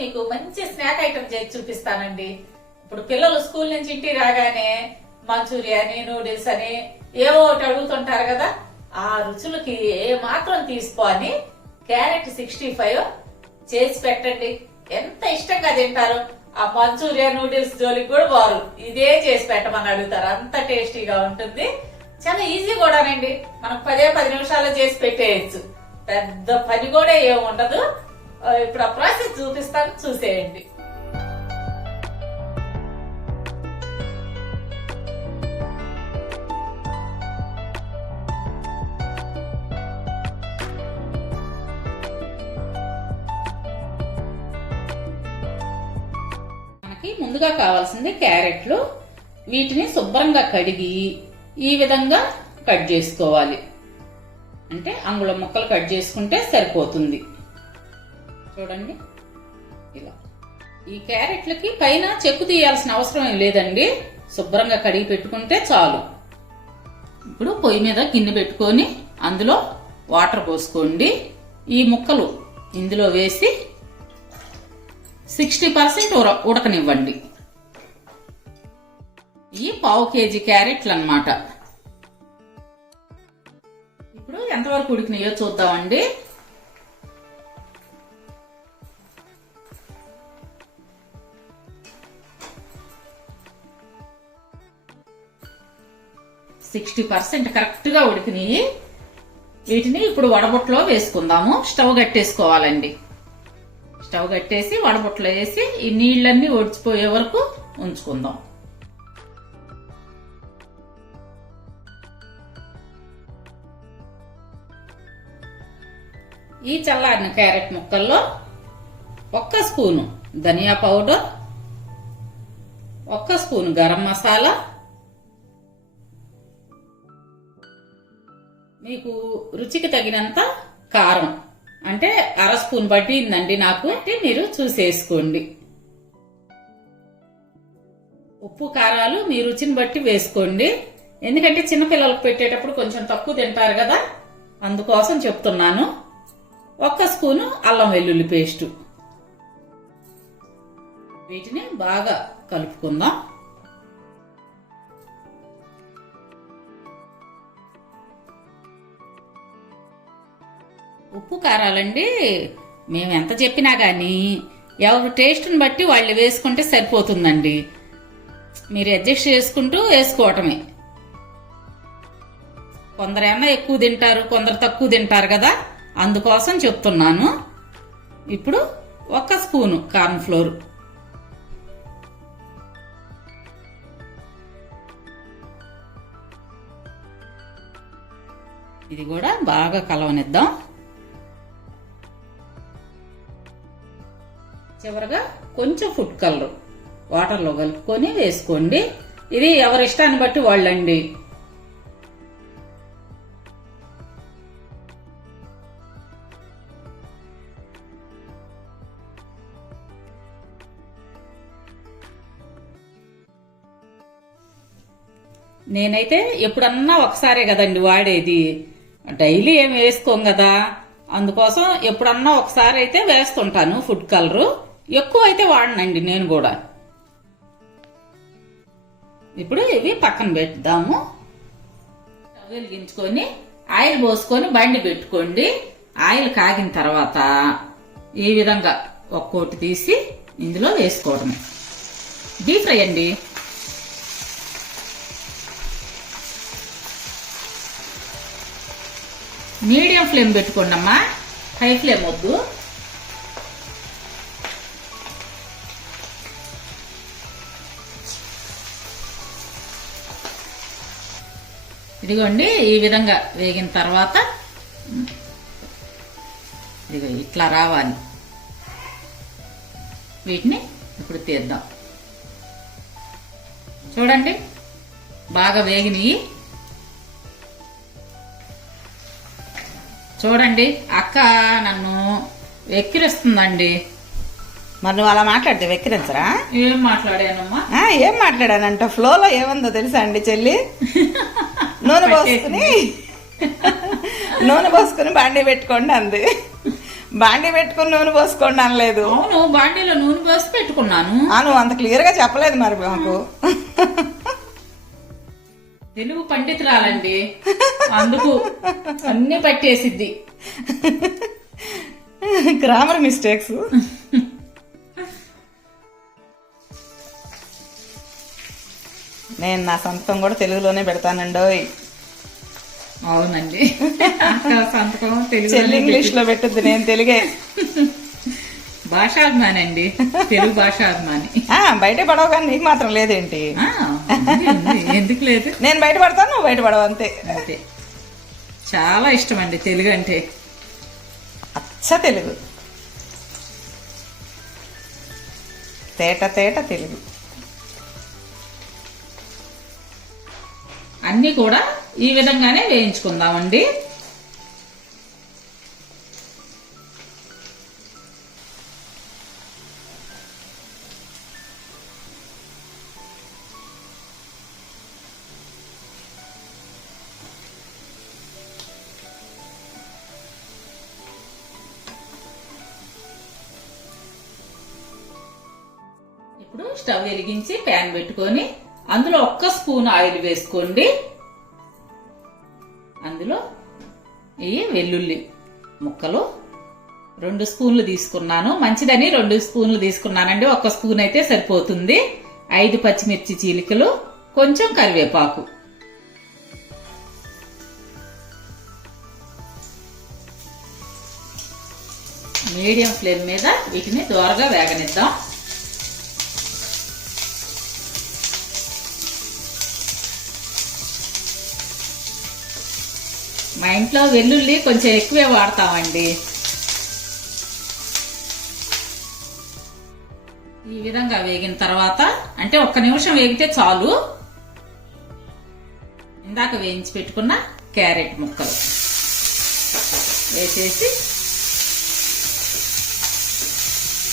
మీకు మంచి snack item చేసి చూపిస్తానండి. ఇప్పుడు పిల్లలు స్కూల్ నుంచి ఇంటికి రాగానే మంచూరియా నూడిల్స్ అని ఏవో ఒకటి అడుగుతుంటారు కదా ఆ రుచులకి ఏ మాత్రం తీసుకో అని క్యారెట్ సిక్స్టీ ఫైవ్ చేసి పెట్టండి. ఎంత ఇష్టంగా తింటారు. ఆ మంచూరియా నూడిల్స్ జోలికి కూడా వారు ఇదే చేసి పెట్టమని అడుగుతారు. అంత టేస్టీగా ఉంటుంది. చాలా ఈజీ కూడానండి. మనం పదే పది నిమిషాల్లో చేసి పెట్టేయచ్చు. పెద్ద పని కూడా ఏమి ఉండదు. ఇప్పుడు ఆ ప్రాసెస్ చూపిస్తాను చూసేయండి. మనకి ముందుగా కావాల్సింది క్యారెట్లు. వీటిని శుభ్రంగా కడిగి ఈ విధంగా కట్ చేసుకోవాలి. అంటే అంగుళం ముక్కలు కట్ చేసుకుంటే సరిపోతుంది. చూడండి. ఇలా. ఈ క్యారెట్లకి పైన చెక్కు తీయాల్సిన అవసరం ఏం లేదండి. శుభ్రంగా కడిగి పెట్టుకుంటే చాలు. ఇప్పుడు పొయ్యి మీద గిన్నె పెట్టుకొని అందులో వాటర్ పోసుకోండి. ఈ ముక్కలు ఇందులో వేసి సిక్స్టీ పర్సెంట్ ఉడకనివ్వండి. ఈ పావు కేజీ క్యారెట్లు అన్నమాట ఇప్పుడు ఎంతవరకు ఉడికినాయో చూద్దామండి. సిక్స్టీ పర్సెంట్ కరెక్ట్గా ఉడికినాయి వీటిని ఇప్పుడు వడబుట్టలో వేసుకుందాము. స్టవ్ కట్టేసుకోవాలండి స్టవ్ కట్టేసి వడబుట్టలో వేసి ఈ నీళ్ళన్నీ ఒడిచిపోయే వరకు ఉంచుకుందాం. ఈ చల్లారిన క్యారెట్ ముక్కల్లో ఒక్క స్పూను ధనియా పౌడర్ ఒక్క స్పూన్ గరం మసాలా మీకు రుచికి తగినంత కారం. అంటే అర స్పూన్ పట్టిందండి నాకు అంటే మీరు చూసేసుకోండి. ఉప్పు కారాలు మీ రుచిని బట్టి వేసుకోండి. ఎందుకంటే చిన్నపిల్లలకు పెట్టేటప్పుడు కొంచెం తక్కువ తింటారు కదా అందుకోసం చెప్తున్నాను. ఒక్క స్పూను అల్లం వెల్లుల్లి పేస్టు. వీటిని బాగా కలుపుకుందాం. ఉప్పు కారాలండి. మేము ఎంత చెప్పినా కానీ ఎవరి టేస్ట్ని బట్టి వాళ్ళు వేసుకుంటే సరిపోతుందండి. మీరు అడ్జస్ట్ చేసుకుంటూ వేసుకోవటమే. కొందరేమో ఎక్కువ తింటారు కొందరు తక్కువ తింటారు కదా. అందుకోసం చెప్తున్నాను. ఇప్పుడు ఒక స్పూను కార్న్ఫ్లోర్ ఇది కూడా బాగా కలవనిద్దాం. చివరగా కొంచెం ఫుడ్ కలర్ వాటర్లో కలుపుకొని వేసుకోండి. ఇది ఎవరి ఇష్టాన్ని బట్టి వాళ్ళండి. నేనైతే ఎప్పుడన్నా ఒకసారే కదండి వాడేది. డైలీ ఏం వేసుకోం కదా. అందుకోసం ఎప్పుడన్నా ఒకసారి అయితే వేస్తుంటాను ఫుడ్ కలరు ఎక్కువ అయితే వాడనండి నేను కూడా. ఇప్పుడు ఇవి పక్కన పెడదాము. వెలిగించుకొని ఆయిల్ పోసుకొని బండి పెట్టుకోండి. ఆయిల్ కాగిన తర్వాత ఈ విధంగా ఒక్కోటి తీసి ఇందులో వేసుకోవడమే. డీప్ ఫ్రై అండి. మీడియం ఫ్లేమ్ పెట్టుకోండి అమ్మా హై ఫ్లేమ్ వద్దు. ఇదిగోండి ఈ విధంగా వేగిన తర్వాత ఇదిగో ఇట్లా రావాలి. వీటిని ఇప్పుడు తీద్దాం. చూడండి బాగా వేగినాయి. చూడండి అక్క నన్ను వెక్కిరిస్తుందండి. మరి నువ్వు అలా మాట్లాడితే వెక్కిరించరా? ఏం మాట్లాడానమ్మా? ఏం మాట్లాడానంట? ఫ్లోలో ఏముందో తెలుసా అండి చెల్లి? నూనె పోసుకుని. నూనె పోసుకుని బాండీ పెట్టుకోండి అంది. బాండి పెట్టుకుని నూనె పోసుకోండి అనలేదు. అవును బాండీలో నూనె పోసి పెట్టుకున్నాను. నువ్వు అంత క్లియర్గా చెప్పలేదు మరి మాకు తెలుగు పండితురాలండి. అందుకు అన్ని పట్టేసిద్ది. గ్రామర్ మిస్టేక్స్ నేను నా సొంతం కూడా తెలుగులోనే పెడతానండోయ్. అవునండి. సంతకం తెలుగు చెల్లి ఇంగ్లీష్లో పెట్టద్దు నేను తెలుగే. భాషాభిమాని అండి తెలుగు భాషాభిమాని. ఆ, బయటే పడవ కానీ నీకు మాత్రం లేదేంటి. ఎందుకు లేదు? నేను బయట పడతాను నువ్వు బయట పడవు అంతే. అంతే. చాలా ఇష్టం అండి తెలుగు అంటే. అచ్చ తెలుగు. తేట తేట తెలుగు. అన్ని కూడా ఈ విధంగానే వేయించుకుందామండి. ఇప్పుడు స్టవ్ వెలిగించి ప్యాన్ పెట్టుకొని అందులో ఒక్క స్పూన్ ఆయిల్ వేసుకోండి. అందులో ఈ వెల్లుల్లి ముక్కలు. రెండు స్పూన్లు తీసుకున్నాను. మంచిదని రెండు స్పూన్లు తీసుకున్నానండి. ఒక్క స్పూన్ అయితే సరిపోతుంది. ఐదు పచ్చిమిర్చి చీలికలు కొంచెం కరివేపాకు. మీడియం ఫ్లేమ్ మీద వీటిని దోరగా వేగనిద్దాం. మా ఇంట్లో వెల్లుల్లి కొంచెం ఎక్కువే వాడతామండి. ఈ విధంగా వేగిన తర్వాత అంటే ఒక్క నిమిషం వేగితే చాలు. ఇందాక వేయించి పెట్టుకున్న క్యారెట్ ముక్కలు వేసేసి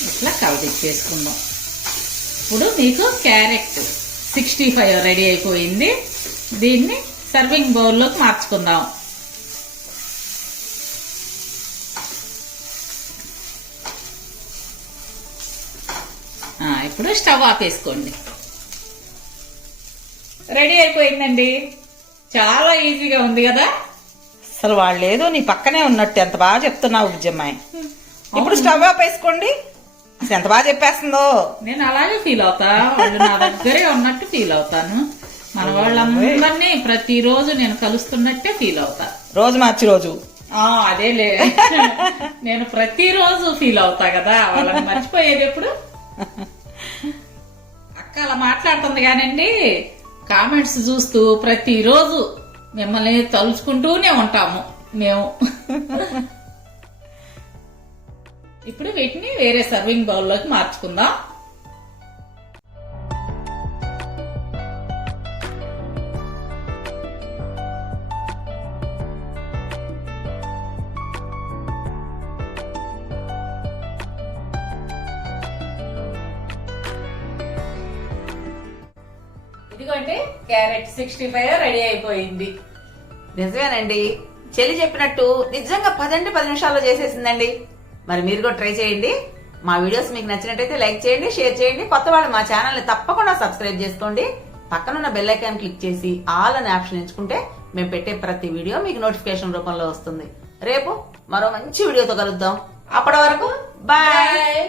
ఇట్లా కవటిచ్చేసుకుందాం ఇప్పుడు మీకు క్యారెట్ సిక్స్టీ ఫైవ్ రెడీ అయిపోయింది. దీన్ని సర్వింగ్ బౌల్లోకి మార్చుకుందాం. ఇప్పుడు స్టవ్ ఆపేసుకోండి. రెడీ అయిపోయిందండి. చాలా ఈజీగా ఉంది కదా? అసలు వాళ్ళు ఏదో నీ పక్కనే ఉన్నట్టు ఎంత బాగా చెప్తున్నావు బుజ్జమ్మాయి ఇప్పుడు స్టవ్ ఆపేసుకోండి. అసలు ఎంత బాగా చెప్పేస్తుందో. నేను అలాగే ఫీల్ అవుతా. వాళ్ళు నా దగ్గరే ఉన్నట్టు ఫీల్ అవుతాను. మన వాళ్ళందరినీ ప్రతిరోజు నేను కలుస్తున్నట్టే ఫీల్ అవుతా. రోజు మార్చి రోజు. ఆ అదేలే. నేను ప్రతిరోజు ఫీల్ అవుతా కదా. వాళ్ళని మర్చిపోయేది ఎప్పుడు? అక్క అలా మాట్లాడుతుంది కానండి. కామెంట్స్ చూస్తూ ప్రతిరోజు మిమ్మల్ని తలుచుకుంటూనే ఉంటాము మేము. ఇప్పుడు వీటిని వేరే సర్వింగ్ బౌల్లోకి మార్చుకుందాం. ఇదిగోండి క్యారెట్ సిక్స్టీ ఫైవ్ రెడీ అయిపోయింది. నిజమేనండి. చెల్లి చెప్పినట్టు నిజంగా పదండి పది నిమిషాల్లో చేసేసిందండి. మరి మీరు కూడా ట్రై చేయండి. మా వీడియోస్ మీకు నచ్చినట్టయితే లైక్ చేయండి షేర్ చేయండి. కొత్త వాళ్ళు మా ఛానల్ని తప్పకుండా సబ్స్క్రైబ్ చేసుకోండి. పక్కనున్న బెల్ ఐకాన్ క్లిక్ చేసి ఆల్ అనే ఆప్షన్ ఎంచుకుంటే మేము పెట్టే ప్రతి వీడియో మీకు నోటిఫికేషన్ రూపంలో వస్తుంది. రేపు మరో మంచి వీడియోతో కలుద్దాం. అప్పటి వరకు బాయ్